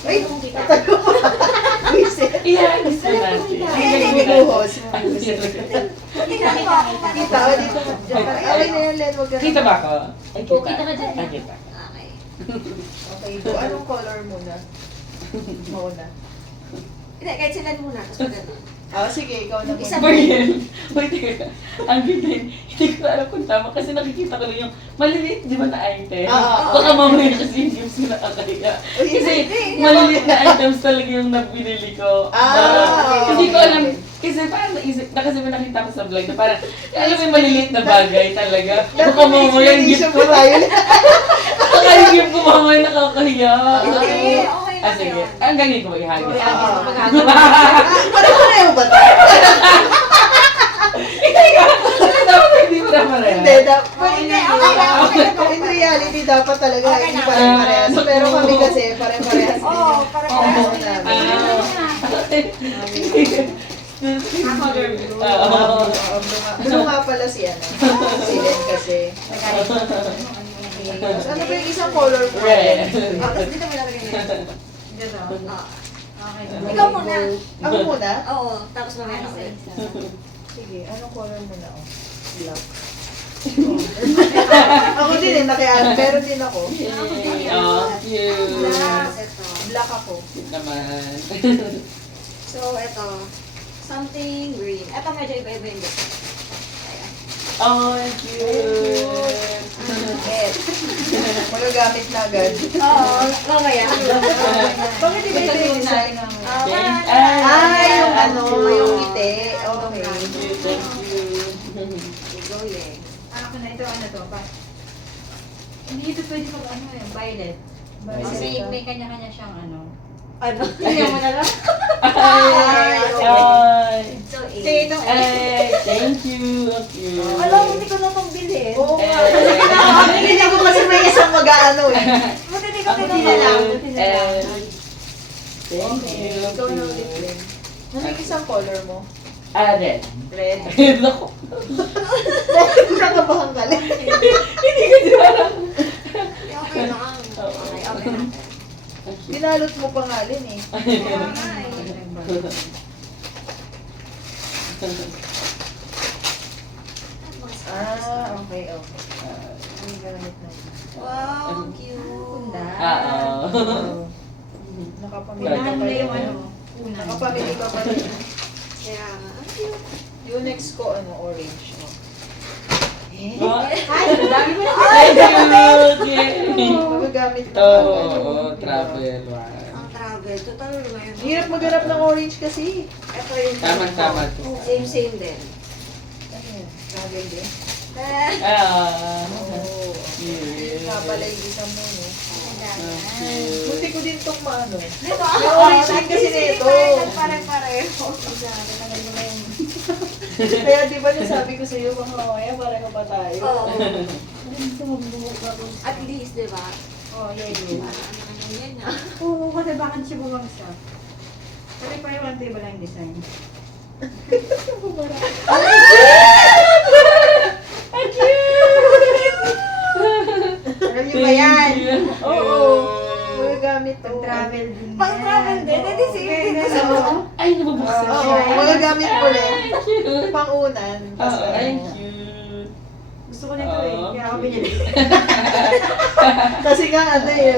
Ay, kita. Wisit. Iya, gusto natin. Ay, nagbubuhos. Kita ko ako pa. Kita, o dito. Ay, na yan, Len. Huwag ka na. Kita ba ako? Ay, kita. Kita ka dyan. Ay, kita. Okay. Okay, go. Anong color muna? Mauna. Hindi, kahit sila muna. Tapos maganda. Sige, ikaw na muna. Isa- Mariel, wait, teka. Ang ganda yun. Hindi ko alam kung tama kasi nakikita ko lang yung maliliit, di ba, na item? Oo. Baka mamaya kasi yung gifts ko nakakaya. Kasi maliliit na items talaga yung nabinili ko. Hindi ko alam. Kasi parang naisip na kasi may nakita ko sa vlog na parang, alam mo yung maliliit na bagay talaga. Baka mamaya yung gift ko. Baka yung gift ko mamaya nakakahiya. Hindi, okay lang Sige. yun. Ang ganyan ko ihagis. Parang pareho ba tayo? Dapat hindi mo na pareha. Hindi, dapat. Hindi, okay lang, okay lang. In reality, dapat talaga Okay hindi lang. pare-parehas. Pero kami kasi pare-parehas din. Oo, pare-parehas Oo, din. Oo. Blue nga pala si ano. Si Len kasi. Tapos ano ba yung isang color mo? Red. Tapos dito mo nalagay niya. Gano'n. Okay. Ikaw muna. Ako muna? Oo, tapos mamaya ako. Sige, anong color mo na? Oh, black. Ako din eh, meron din ako. Yay. Oh, cute. Black, ito. Black ako. Cute naman. So, ito. Something green. Ito medyo iba-iba yung look. Ayan. Oh, cute. Yes. Magagamit na agad. Oo, mamaya. Bakit iba ito yung design? Ay, Yung ano, yung ngiti. Okay. Thank you. Go, yeah. Ako na ito, ano to? Hindi ito pwede pag ano yung violet. Kasi may kanya-kanya siyang ano. Ano? Hindi mo na lang. Ay, ay. So, Sige, 8. ito. Ay, thank you. Ang cute. Alam, hindi ko na itong bilhin. Oo nga. Hindi ko kasi may isang mag-ano eh. Buti hindi ko Ako tinanong. din. Buti na lang. Thank you. Ikaw na ulit, Len. Ano yung isang color mo? Red. Red. Naku. Nakabahan ka, Len. Hindi ko di alam. Okay lang. Okay, okay na. Dinalot mo pa nga, Len eh. Okay. Ang gamit na. Wow, cute. Oo. Nakapamili ka Kailangan pa mo na rin. yung ano, una. Nakapamili ka pa rin. Kaya nga, ang cute. Yung next ko, ano, orange. Oh. Ay, ang dami mo na. Thank you. Magagamit na. Oo, travel. Ang travel. Total ngayon. Hirap maghanap ng orange kasi. Ito yung Tama. Same din. Ano yun? Travel din. Ah. Oo. Cute. Kapala yung isa mo, no? Cute. Buti ko din itong maano. Dito, May orange din kasi nito. Pareho. Kaya di ba nasabi ko sa'yo, baka mamaya pareho pa tayo. Oo. Sumubok ako. At least, di ba? Oh, yellow. Ano yan ah. Oo, kasi bakit siya bumagsak? Kasi parang one table lang yung design. Alam niyo ba yan? Oo. Magagamit to. Pag-travel din. Pang-travel din, edi same din sa Oo. Ay, nabubuksan Oo, siya. magagamit ko rin. Ay, cute. Pang-unan. Tas Oo, ano. ay, cute. Gusto ko nito eh, kaya ako binili. Kasi nga ano eh,